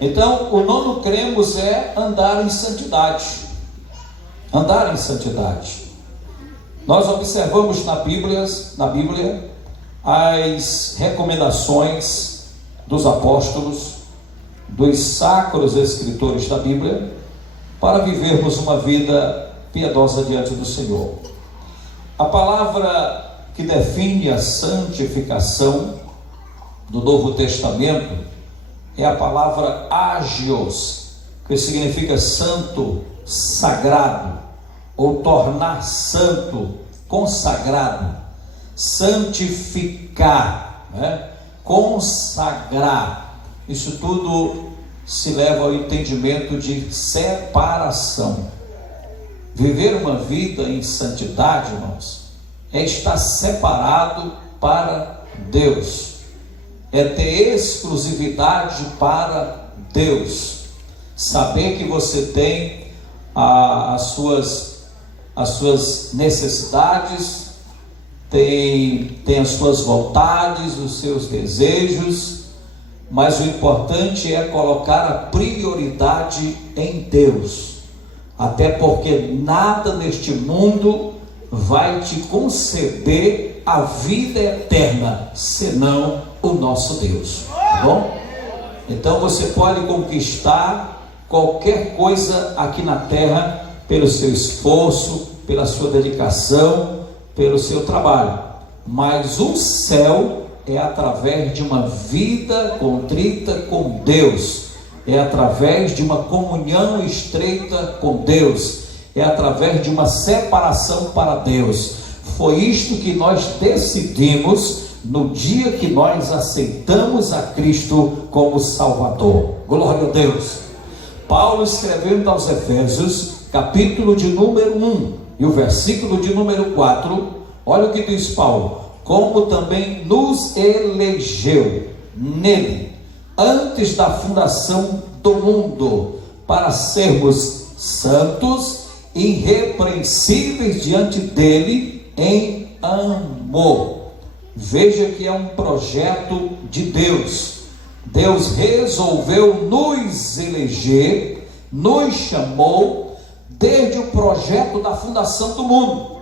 Então, o nono cremos é andar em santidade. Andar em santidade. Nós observamos na Bíblia as recomendações dos apóstolos, dos sacros escritores da Bíblia, para vivermos uma vida piedosa diante do Senhor. A palavra que define a santificação do Novo Testamento é a palavra agios, que significa santo, sagrado, ou tornar santo, consagrado, santificar, consagrar. Isso tudo se leva ao entendimento de separação. Viver uma vida em santidade, irmãos, é estar separado para Deus, é ter exclusividade para Deus, saber que você tem as suas necessidades, tem as suas vontades, os seus desejos, mas o importante é colocar a prioridade em Deus, até porque nada neste mundo vai te conceder a vida eterna, senão o nosso Deus, tá bom? Então você pode conquistar qualquer coisa aqui na terra pelo seu esforço, pela sua dedicação, pelo seu trabalho, mas o céu é através de uma vida contrita com Deus, é através de uma comunhão estreita com Deus, é através de uma separação para Deus. Foi isto que nós decidimos no dia que nós aceitamos a Cristo como Salvador. Glória a Deus. Paulo escrevendo aos Efésios, capítulo de número 1 e o versículo de número 4, olha o que diz Paulo: como também nos elegeu nele, antes da fundação do mundo, para sermos santos e irrepreensíveis diante dele em amor. Veja que é um projeto de Deus. Deus resolveu nos eleger, nos chamou desde o projeto da fundação do mundo.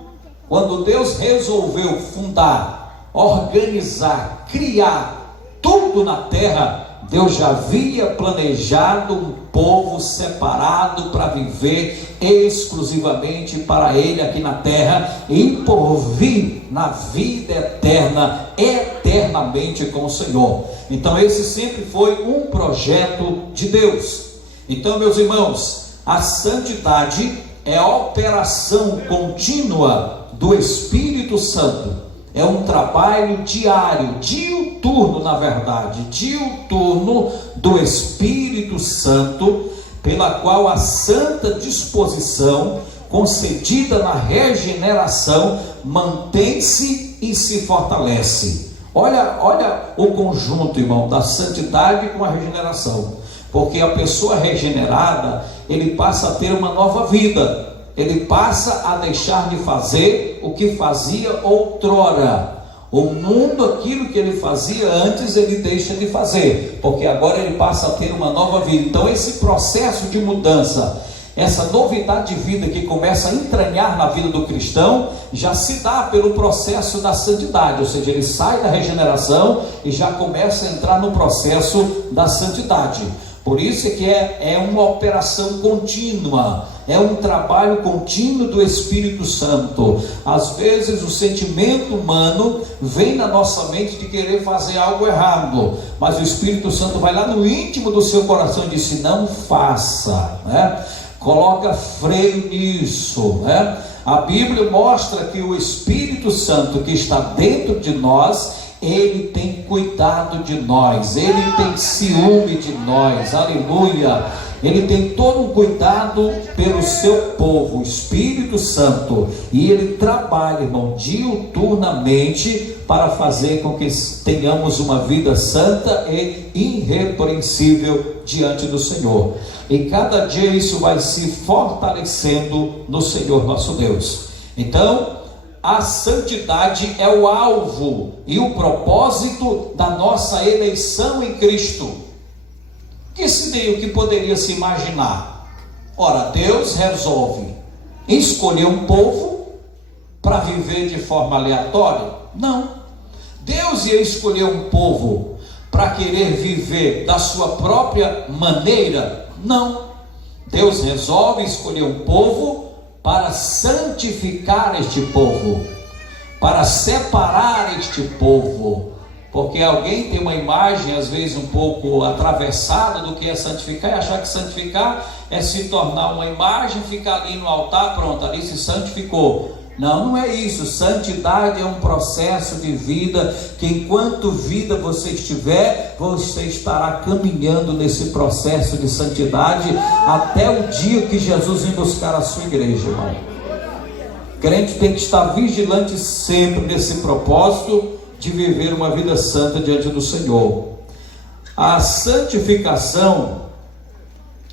Quando Deus resolveu fundar, organizar, criar tudo na terra, Deus já havia planejado um povo separado para viver exclusivamente para Ele aqui na terra e por vir na vida eterna, eternamente com o Senhor. Então esse sempre foi um projeto de Deus. Então, meus irmãos, a santidade é a operação contínua do Espírito Santo. É um trabalho diário, diuturno na verdade, diuturno do Espírito Santo, pela qual a santa disposição concedida na regeneração mantém-se e se fortalece. Olha o conjunto, irmão, da santidade com a regeneração. Porque a pessoa regenerada, ele passa a ter uma nova vida. Ele passa a deixar de fazer o que fazia outrora. O mundo, aquilo que ele fazia antes, ele deixa de fazer, porque agora ele passa a ter uma nova vida. Então esse processo de mudança, essa novidade de vida que começa a entranhar na vida do cristão, já se dá pelo processo da santidade, ou seja, ele sai da regeneração e já começa a entrar no processo da santidade. Por isso é que é uma operação contínua, é um trabalho contínuo do Espírito Santo. Às vezes o sentimento humano vem na nossa mente de querer fazer algo errado, mas o Espírito Santo vai lá no íntimo do seu coração e diz: não faça, coloca freio nisso, A Bíblia mostra que o Espírito Santo que está dentro de nós, ele tem cuidado de nós, ele tem ciúme de nós, aleluia. Ele tem todo um cuidado pelo seu povo, o Espírito Santo, e ele trabalha, irmão, diuturnamente para fazer com que tenhamos uma vida santa e irrepreensível diante do Senhor. E cada dia isso vai se fortalecendo no Senhor nosso Deus. Então, a santidade é o alvo e o propósito da nossa eleição em Cristo. Que seria o que poderia se imaginar? Ora, Deus resolve escolher um povo para viver de forma aleatória? Não. Deus ia escolher um povo para querer viver da sua própria maneira? Não. Deus resolve escolher um povo para santificar este povo, para separar este povo, porque alguém tem uma imagem às vezes um pouco atravessada do que é santificar, e achar que santificar é se tornar uma imagem, ficar ali no altar, pronto, ali se santificou. Não, não é isso. Santidade é um processo de vida que enquanto vida você estiver, você estará caminhando nesse processo de santidade até o dia que Jesus vem buscar a sua igreja, irmão. Crente tem que estar vigilante sempre nesse propósito de viver uma vida santa diante do Senhor. A santificação,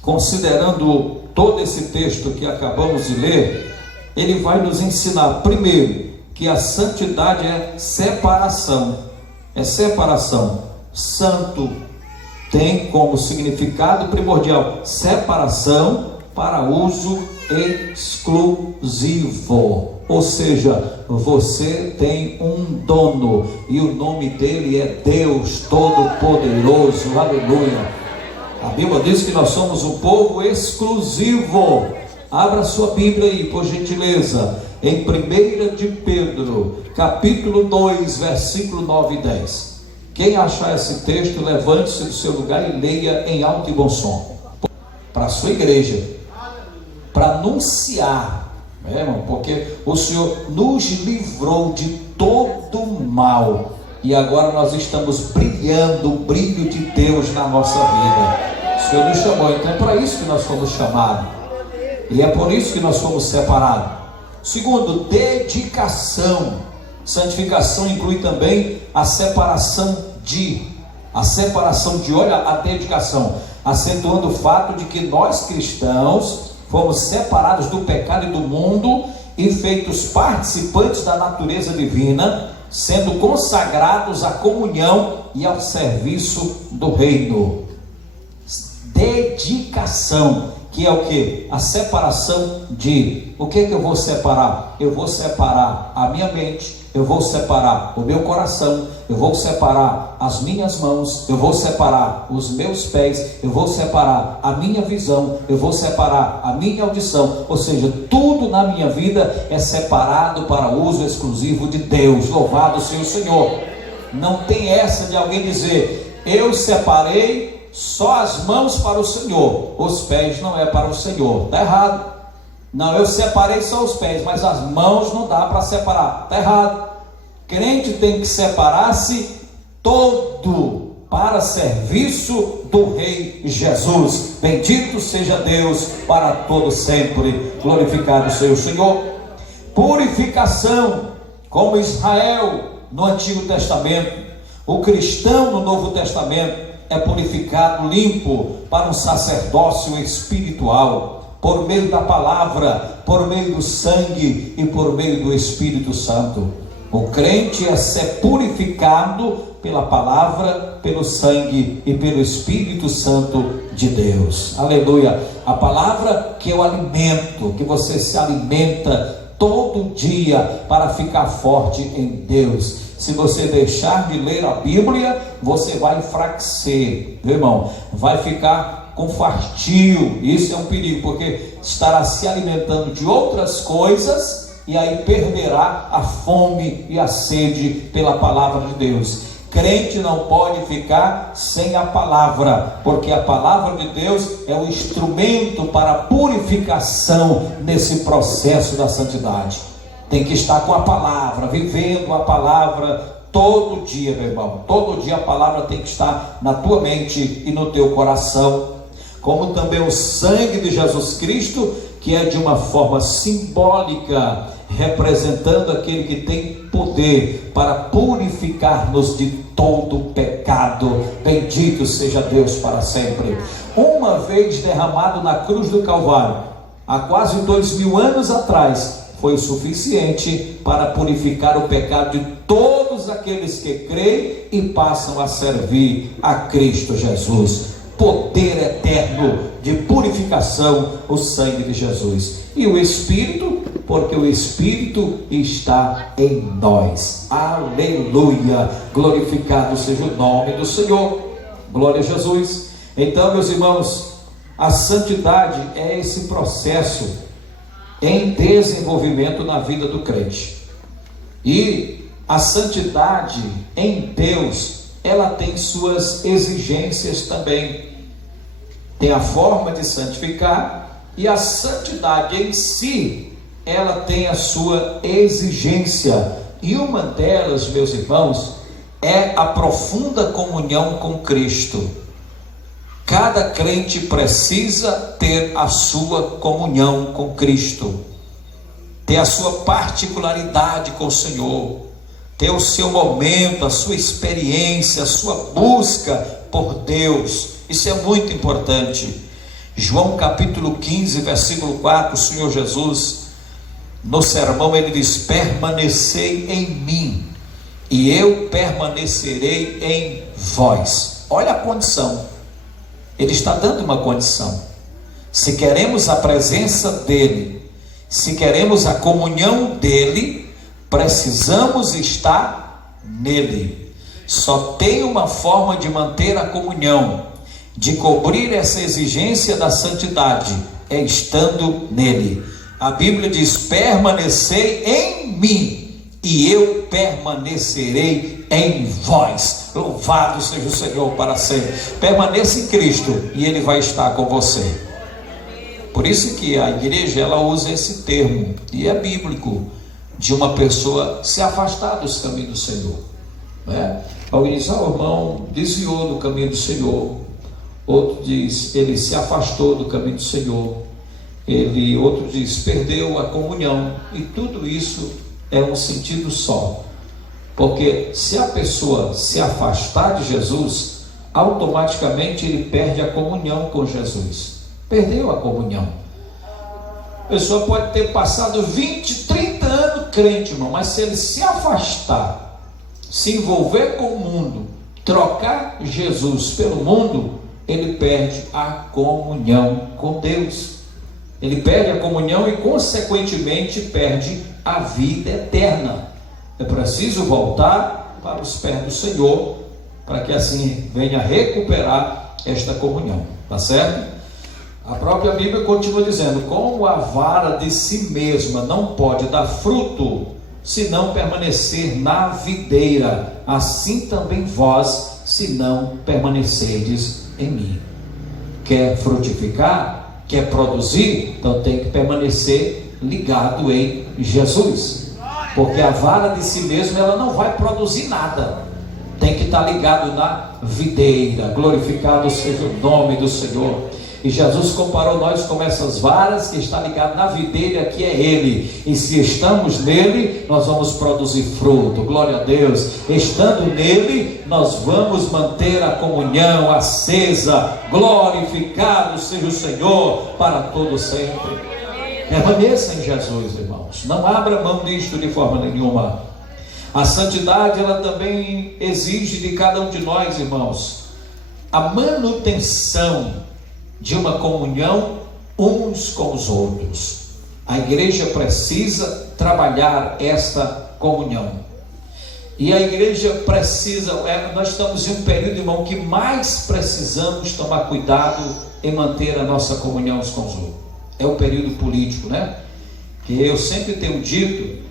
considerando todo esse texto que acabamos de ler, ele vai nos ensinar, primeiro, que a santidade é separação. É separação. Santo tem como significado primordial separação para uso exclusivo. Ou seja, você tem um dono e o nome dele é Deus Todo-Poderoso. Aleluia. A Bíblia diz que nós somos um povo exclusivo. Abra sua Bíblia aí, por gentileza, em 1 de Pedro, capítulo 2, versículo 9 e 10. Quem achar esse texto, levante-se do seu lugar e leia em alto e bom som. Para a sua igreja, para anunciar, irmão, porque o Senhor nos livrou de todo mal, e agora nós estamos brilhando o brilho de Deus na nossa vida. O Senhor nos chamou, então é para isso que nós fomos chamados. E é por isso que nós fomos separados. Segundo, dedicação. Santificação inclui também a separação de, olha a dedicação, acentuando o fato de que nós cristãos fomos separados do pecado e do mundo e feitos participantes da natureza divina, sendo consagrados à comunhão e ao serviço do reino. Dedicação, que é o que? A separação de, o que é que eu vou separar? Eu vou separar a minha mente, eu vou separar o meu coração, eu vou separar as minhas mãos, eu vou separar os meus pés, eu vou separar a minha visão, eu vou separar a minha audição, ou seja, tudo na minha vida é separado para uso exclusivo de Deus. Louvado seja o Senhor. Não tem essa de alguém dizer, eu separei só as mãos para o Senhor, os pés não é para o Senhor. Está errado. Não, eu separei só os pés, mas as mãos não dá para separar. Está errado. Crente tem que separar-se todo para serviço do Rei Jesus. Bendito seja Deus para todo sempre. Glorificado seja o Senhor. Purificação, como Israel no Antigo Testamento, o cristão no Novo Testamento é purificado, limpo para um sacerdócio espiritual, por meio da palavra, por meio do sangue e por meio do Espírito Santo. O crente é ser purificado pela palavra, pelo sangue e pelo Espírito Santo de Deus. Aleluia. A palavra que é o alimento, que você se alimenta todo dia para ficar forte em Deus. Se você deixar de ler a Bíblia, você vai enfraquecer, meu irmão, vai ficar com fastio. Isso é um perigo, porque estará se alimentando de outras coisas e aí perderá a fome e a sede pela palavra de Deus. Crente não pode ficar sem a palavra, porque a palavra de Deus é o instrumento para a purificação nesse processo da santidade. Tem que estar com a palavra, vivendo a palavra todo dia, meu irmão. Todo dia a palavra tem que estar na tua mente e no teu coração. Como também o sangue de Jesus Cristo, que é de uma forma simbólica, representando aquele que tem poder para purificar-nos de todo pecado. Bendito seja Deus para sempre. Uma vez derramado na cruz do Calvário, há quase 2000 anos atrás, foi o suficiente para purificar o pecado de todos aqueles que creem e passam a servir a Cristo Jesus. poder eterno de purificação, o sangue de Jesus. E o Espírito, porque o Espírito está em nós. Aleluia! Glorificado seja o nome do Senhor. Glória a Jesus. Então, meus irmãos, a santidade é esse processo em desenvolvimento na vida do crente. E a santidade em Deus, ela tem suas exigências também. Tem a forma de santificar, e a santidade em si, ela tem a sua exigência. E uma delas, meus irmãos, é a profunda comunhão com Cristo. Cada crente precisa ter a sua comunhão com Cristo, ter a sua particularidade com o Senhor, ter o seu momento, a sua experiência, a sua busca por Deus. Isso é muito importante. João capítulo 15, versículo 4, o Senhor Jesus, no sermão, ele diz: permanecei em mim, e eu permanecerei em vós. Olha a condição. Ele está dando uma condição. Se queremos a presença dele, se queremos a comunhão dele, precisamos estar nele. Só tem uma forma de manter a comunhão, de cobrir essa exigência da santidade, é estando nele. A Bíblia diz: permanecei em mim, e eu permanecerei em vós. Louvado seja o Senhor para sempre. Permaneça em Cristo e Ele vai estar com você. Por isso que a igreja, ela usa esse termo, e é bíblico, de uma pessoa se afastar dos caminhos do Senhor, né? Alguém diz: o irmão desviou do caminho do Senhor. Outro diz: ele se afastou do caminho do Senhor. Outro diz: perdeu a comunhão. E tudo isso é um sentido só. Porque se a pessoa se afastar de Jesus, automaticamente ele perde a comunhão com Jesus. Perdeu a comunhão. A pessoa pode ter passado 20, 30 anos crente, irmão, mas se ele se afastar, se envolver com o mundo, trocar Jesus pelo mundo, ele perde a comunhão com Deus. Ele perde a comunhão e, consequentemente, perde a vida eterna. É preciso voltar para os pés do Senhor, para que assim venha recuperar esta comunhão, tá certo? A própria Bíblia continua dizendo: como a vara de si mesma não pode dar fruto, se não permanecer na videira, assim também vós, se não permanecerdes em mim. Quer frutificar? Quer produzir? Então tem que permanecer ligado em Jesus. Porque a vara de si mesmo, ela não vai produzir nada. Tem que estar ligado na videira. Glorificado seja o nome do Senhor. E Jesus comparou nós com essas varas, que está ligado na videira, que é Ele. E se estamos nele, nós vamos produzir fruto. Glória a Deus. Estando nele, nós vamos manter a comunhão acesa. Glorificado seja o Senhor para todo sempre. Permaneça em Jesus, irmãos. Não abra mão disto de forma nenhuma. A santidade, ela também exige de cada um de nós, irmãos, a manutenção de uma comunhão uns com os outros. A igreja precisa trabalhar esta comunhão. E a igreja precisa, nós estamos em um período, irmão, que mais precisamos tomar cuidado em manter a nossa comunhão uns com os outros. É o período político, né? Que eu sempre tenho dito,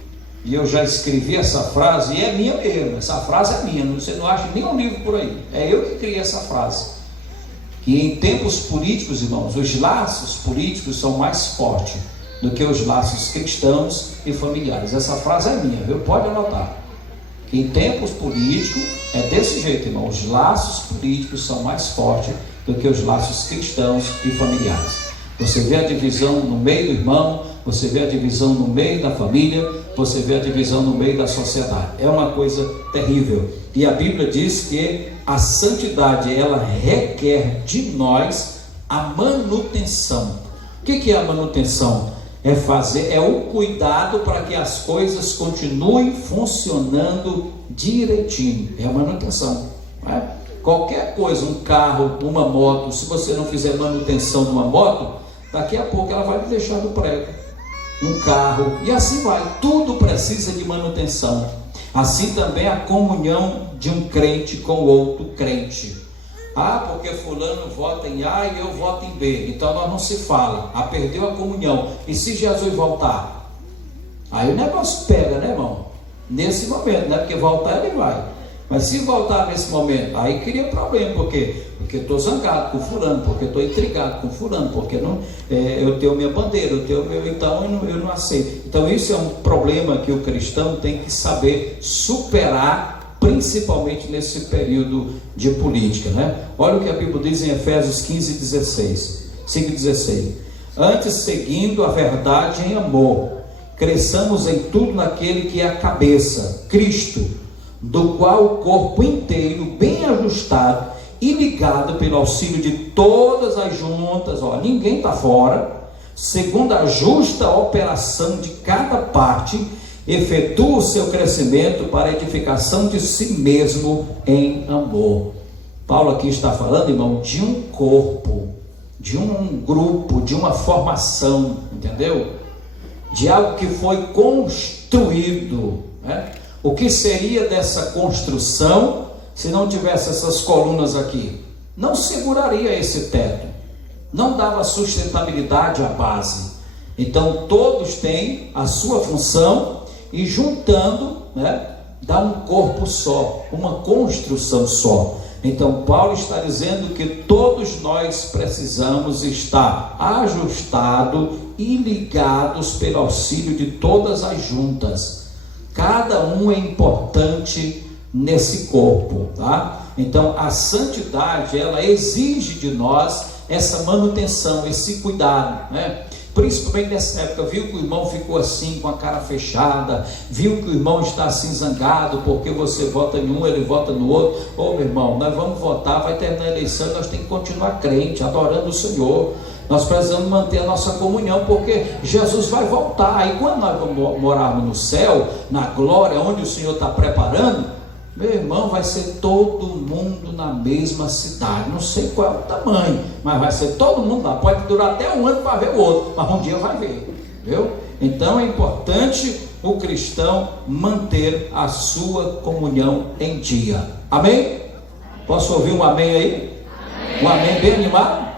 e eu já escrevi essa frase, e é minha mesmo, essa frase é minha, você não acha nenhum livro por aí, é eu que criei essa frase. Que em tempos políticos, irmãos, os laços políticos são mais fortes do que os laços cristãos e familiares. Essa frase é minha, viu? Pode anotar. Que em tempos políticos é desse jeito, irmão. Os laços políticos são mais fortes do que os laços cristãos e familiares. Você vê a divisão no meio do irmão, você vê a divisão no meio da família, você vê a divisão no meio da sociedade. É uma coisa terrível. E a Bíblia diz que a santidade, ela requer de nós a manutenção. O que é a manutenção? É o cuidado para que as coisas continuem funcionando direitinho. É a manutenção, não é? Qualquer coisa, um carro, uma moto, se você não fizer manutenção de uma moto, daqui a pouco ela vai me deixar no prego. Um carro, e assim vai, tudo precisa de manutenção. Assim também a comunhão de um crente com outro crente. Porque fulano vota em A e eu voto em B, então nós não se fala, perdeu a comunhão. E se Jesus voltar? Aí o negócio pega, né, irmão? Nesse momento, né? Porque voltar ele vai. Mas se voltar nesse momento, aí cria problema. Por quê? Porque eu estou zangado com fulano, porque eu estou intrigado com fulano, porque não, eu tenho minha bandeira, eu tenho meu, então eu não aceito. Então isso é um problema que o cristão tem que saber superar, principalmente nesse período de política, né? Olha o que a Bíblia diz em Efésios 5:16. Antes, seguindo a verdade em amor, cresçamos em tudo naquele que é a cabeça, Cristo, do qual o corpo inteiro, bem ajustado e ligado pelo auxílio de todas as juntas, ninguém está fora, segundo a justa operação de cada parte, efetua o seu crescimento para a edificação de si mesmo em amor. Paulo aqui está falando, irmão, de um corpo, de um grupo, de uma formação, entendeu? De algo que foi construído, né? O que seria dessa construção se não tivesse essas colunas aqui? Não seguraria esse teto, não dava sustentabilidade à base. Então todos têm a sua função e juntando, né, dá um corpo só, uma construção só. Então Paulo está dizendo que todos nós precisamos estar ajustados e ligados pelo auxílio de todas as juntas. Cada um é importante nesse corpo, tá? Então a santidade, ela exige de nós essa manutenção, esse cuidado, né? Principalmente nessa época, viu que o irmão ficou assim com a cara fechada, viu que o irmão está assim zangado porque você vota em um, ele vota no outro. Meu irmão, nós vamos votar, vai terminar a eleição, nós temos que continuar crente, adorando o Senhor. Nós precisamos manter a nossa comunhão, porque Jesus vai voltar. E quando nós vamos morarmos no céu, na glória, onde o Senhor está preparando, meu irmão, vai ser todo mundo na mesma cidade. Não sei qual é o tamanho, mas vai ser todo mundo lá. Pode durar até um ano para ver o outro, mas um dia vai ver, viu? Então é importante o cristão manter a sua comunhão em dia. Amém? Posso ouvir um amém aí? Amém. Um amém bem animado?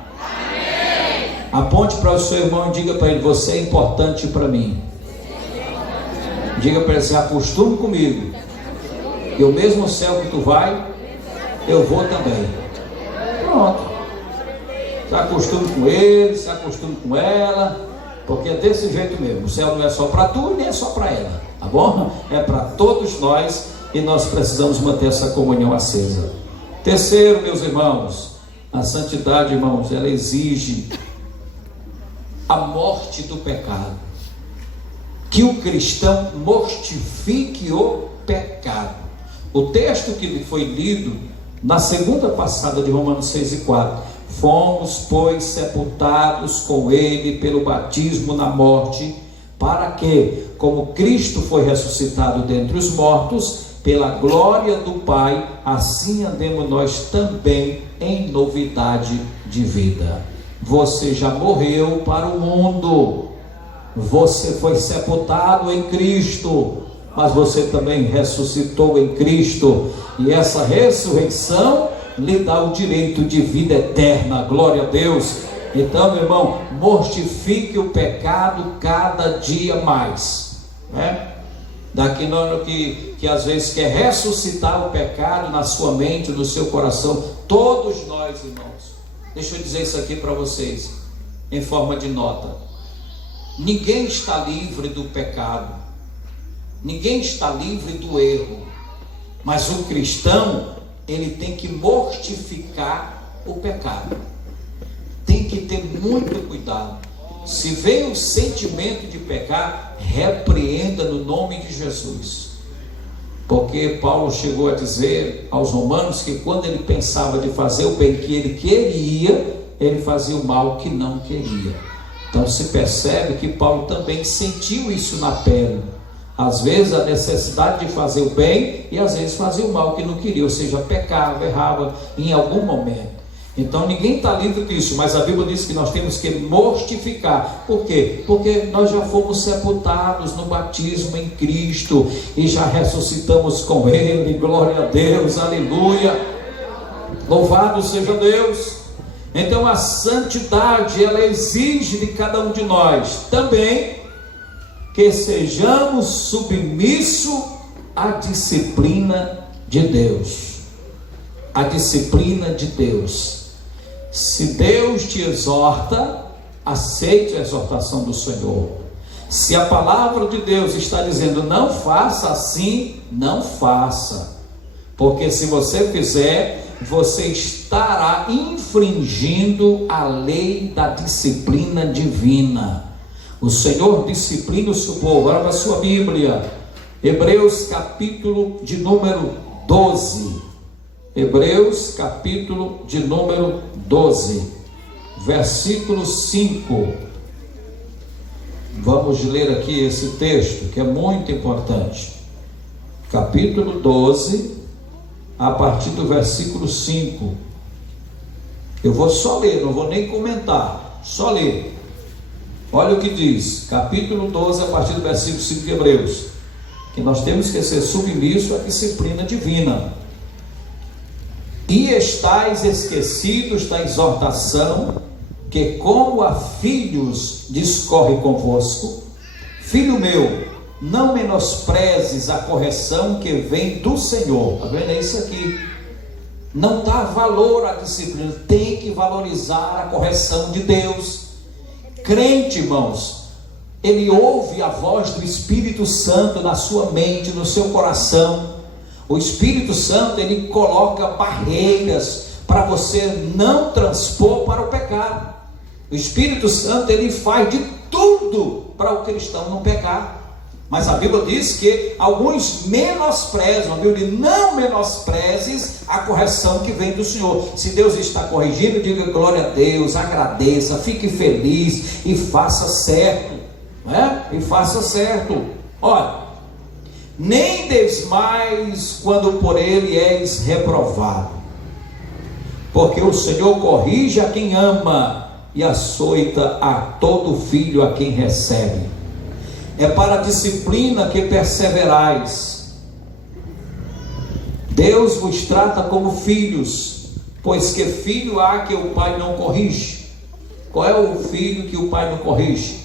Aponte para o seu irmão e diga para ele: você é importante para mim. Diga para ele assim: acostume comigo, que o mesmo céu que tu vai, eu vou também. Pronto. Se acostume com ele, se acostume com ela, porque é desse jeito mesmo. O céu não é só para tu e nem é só para ela, tá bom? É para todos nós e nós precisamos manter essa comunhão acesa. Terceiro, meus irmãos, a santidade, irmãos, ela exige a morte do pecado, que o cristão mortifique o pecado. O texto que foi lido na segunda passada de Romanos 6:4, fomos pois sepultados com ele pelo batismo na morte, para que, como Cristo foi ressuscitado dentre os mortos, pela glória do Pai, assim andemos nós também em novidade de vida. Você já morreu para o mundo, você foi sepultado em Cristo, mas você também ressuscitou em Cristo, e essa ressurreição lhe dá o direito de vida eterna. Glória a Deus. Então, meu irmão, mortifique o pecado cada dia mais, né? Daqui no ano que às vezes quer ressuscitar o pecado na sua mente, no seu coração. Todos nós, irmãos, deixa eu dizer isso aqui para vocês, em forma de nota: ninguém está livre do pecado, ninguém está livre do erro, mas o cristão, ele tem que mortificar o pecado, tem que ter muito cuidado. Se vem o sentimento de pecar, repreenda no nome de Jesus, porque Paulo chegou a dizer aos romanos que quando ele pensava de fazer o bem que ele queria, ele fazia o mal que não queria. Então se percebe que Paulo também sentiu isso na pele, Às vezes a necessidade de fazer o bem e às vezes fazer o mal que não queria, ou seja, pecava, errava em algum momento. Então ninguém está livre disso, mas a Bíblia diz que nós temos que mortificar. Por quê? Porque nós já fomos sepultados no batismo em Cristo e já ressuscitamos com Ele. Glória a Deus, aleluia, louvado seja Deus. Então a santidade, ela exige de cada um de nós também que sejamos submissos à disciplina de Deus. A disciplina de Deus. Se Deus te exorta, aceite a exortação do Senhor. Se a palavra de Deus está dizendo não faça assim, não faça, porque se você fizer, você estará infringindo a lei da disciplina divina. O Senhor disciplina o seu povo. Olha para a sua Bíblia, Hebreus capítulo de número 12. Hebreus capítulo de número 12, versículo 5. Vamos ler aqui esse texto que é muito importante. Capítulo 12, a partir do versículo 5. Eu vou só ler, não vou nem comentar, só ler. Olha o que diz, capítulo 12, a partir do versículo 5 de Hebreus, que nós temos que ser submissos à disciplina divina. E estáis esquecidos da exortação, que como a filhos discorre convosco. Filho meu, não menosprezes a correção que vem do Senhor. Está vendo? É isso aqui. Não dá valor à disciplina, tem que valorizar a correção de Deus. Crente, irmãos, ele ouve a voz do Espírito Santo na sua mente, no seu coração. O Espírito Santo, ele coloca barreiras para você não transpor para o pecado. O Espírito Santo, ele faz de tudo para o cristão não pecar. Mas a Bíblia diz que alguns menosprezam. A Bíblia diz, não menosprezes a correção que vem do Senhor. Se Deus está corrigindo, diga glória a Deus, agradeça, fique feliz e faça certo, né? E faça certo. Olha, nem desmais quando por ele és reprovado, porque o Senhor corrige a quem ama e açoita a todo filho a quem recebe. É para a disciplina que perseverais. Deus vos trata como filhos, pois que filho há que o pai não corrige? Qual é o filho que o pai não corrige?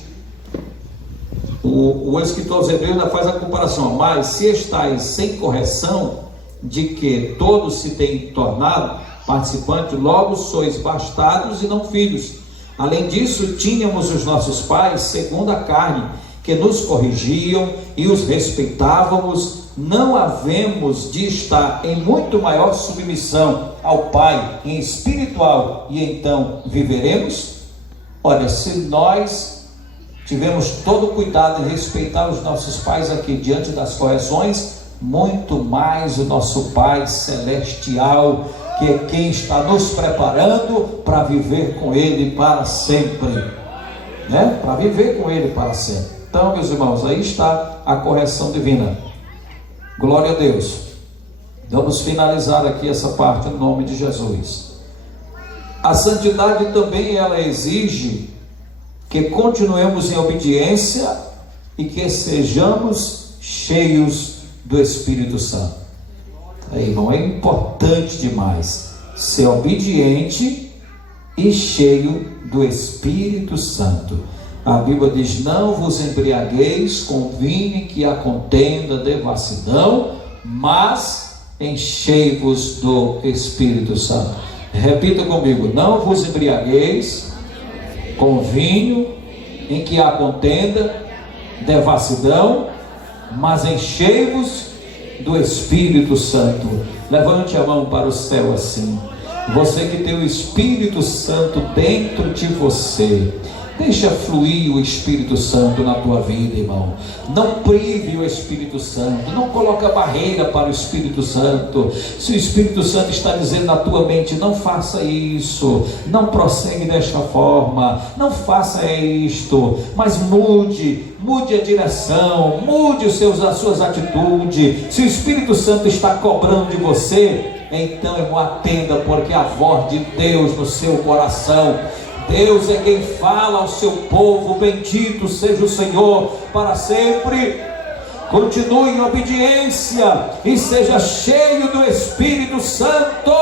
O escritor aos Hebreus ainda faz a comparação. Mas se estáis sem correção, de que todos se têm tornado participantes, logo sois bastardos e não filhos. Além disso, tínhamos os nossos pais segundo a carne, que nos corrigiam e os respeitávamos. Não havemos de estar em muito maior submissão ao Pai em espiritual, e então viveremos? Olha, se nós tivemos todo o cuidado em respeitar os nossos pais aqui diante das correções, muito mais o nosso Pai celestial, que é quem está nos preparando para viver com Ele para sempre, né? Para viver com Ele para sempre. Então, meus irmãos, aí está a correção divina. Glória a Deus. Vamos finalizar aqui essa parte no nome de Jesus. A santidade também, ela exige que continuemos em obediência e que sejamos cheios do Espírito Santo. Aí, irmão, é importante demais ser obediente e cheio do Espírito Santo. A Bíblia diz, não vos embriagueis com vinho que a contenda devassidão, mas enchei-vos do Espírito Santo. Repita comigo, não vos embriagueis com vinho em que há contenda, devassidão, mas enchei-vos do Espírito Santo. Levante a mão para o céu assim. Você que tem o Espírito Santo dentro de você, Deixa fluir o Espírito Santo na tua vida, irmão. Não prive o Espírito Santo. Não coloca barreira para o Espírito Santo. Se o Espírito Santo está dizendo na tua mente, não faça isso, não prossegue desta forma, não faça isto, mas mude a direção, mude as suas atitudes. Se o Espírito Santo está cobrando de você, então, irmão, atenda, porque a voz de Deus no seu coração. Deus é quem fala ao seu povo. Bendito seja o Senhor para sempre. Continue em obediência e seja cheio do Espírito Santo,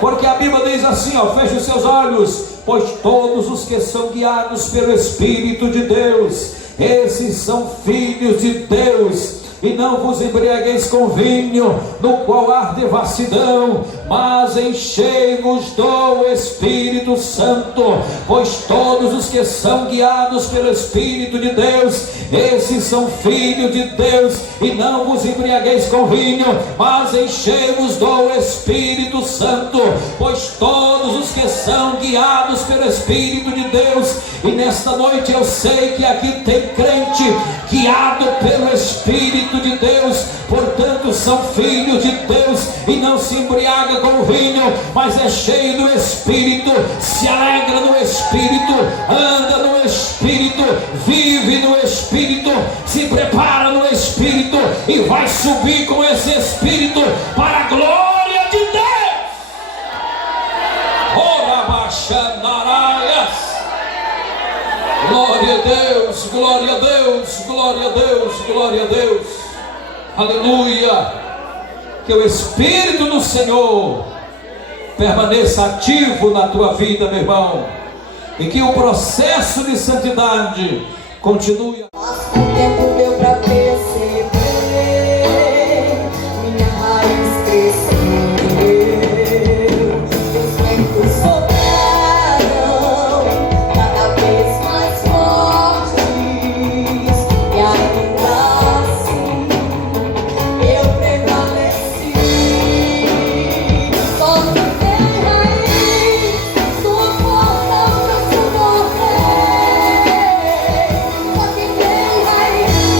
porque a Bíblia diz assim, feche os seus olhos, pois todos os que são guiados pelo Espírito de Deus, esses são filhos de Deus. E não vos embriagueis com vinho, no qual há devassidão, mas enchei-vos do Espírito Santo, pois todos os que são guiados pelo Espírito de Deus, esses são filhos de Deus. E não vos embriagueis com vinho, mas enchei-vos do Espírito Santo, pois todos os que são guiados pelo Espírito de Deus. E nesta noite eu sei que aqui tem crente guiado pelo Espírito de Deus, portanto são filhos de Deus, e não se embriaga com vinho, mas é cheio do Espírito, se alegra no Espírito, anda no Espírito, vive no Espírito, se prepara no Espírito e vai subir com esse Espírito para a glória de Deus. Ora baixanaraias. Glória a Deus, glória a Deus, glória a Deus, glória a Deus. Aleluia. Que o Espírito do Senhor permaneça ativo na tua vida, meu irmão, e que o processo de santidade continue. O tempo deu para perceber, minha raiz cresceu, meus ventos sopraram, cada vez mais fortes, e ainda assim eu prevaleci. Só que tem raiz, tua porta para se morrer. Só que tem raiz.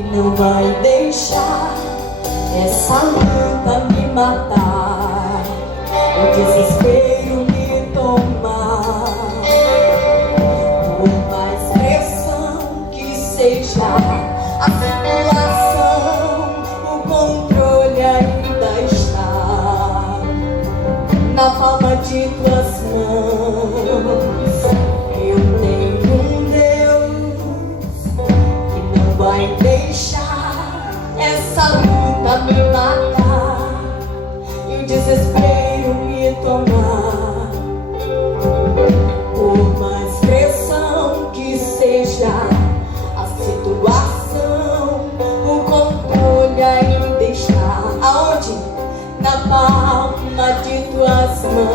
que não vai deixar essa luta me matar, o desespero me tomar. Por mais pressão que seja a situação, o controle ainda está na palma de tuas mãos. Eu tenho um Deus que não vai deixar essa luta me matar e o desespero me tomar. Por mais pressão que seja a situação, o controle ainda está aonde? Na palma de tuas mãos.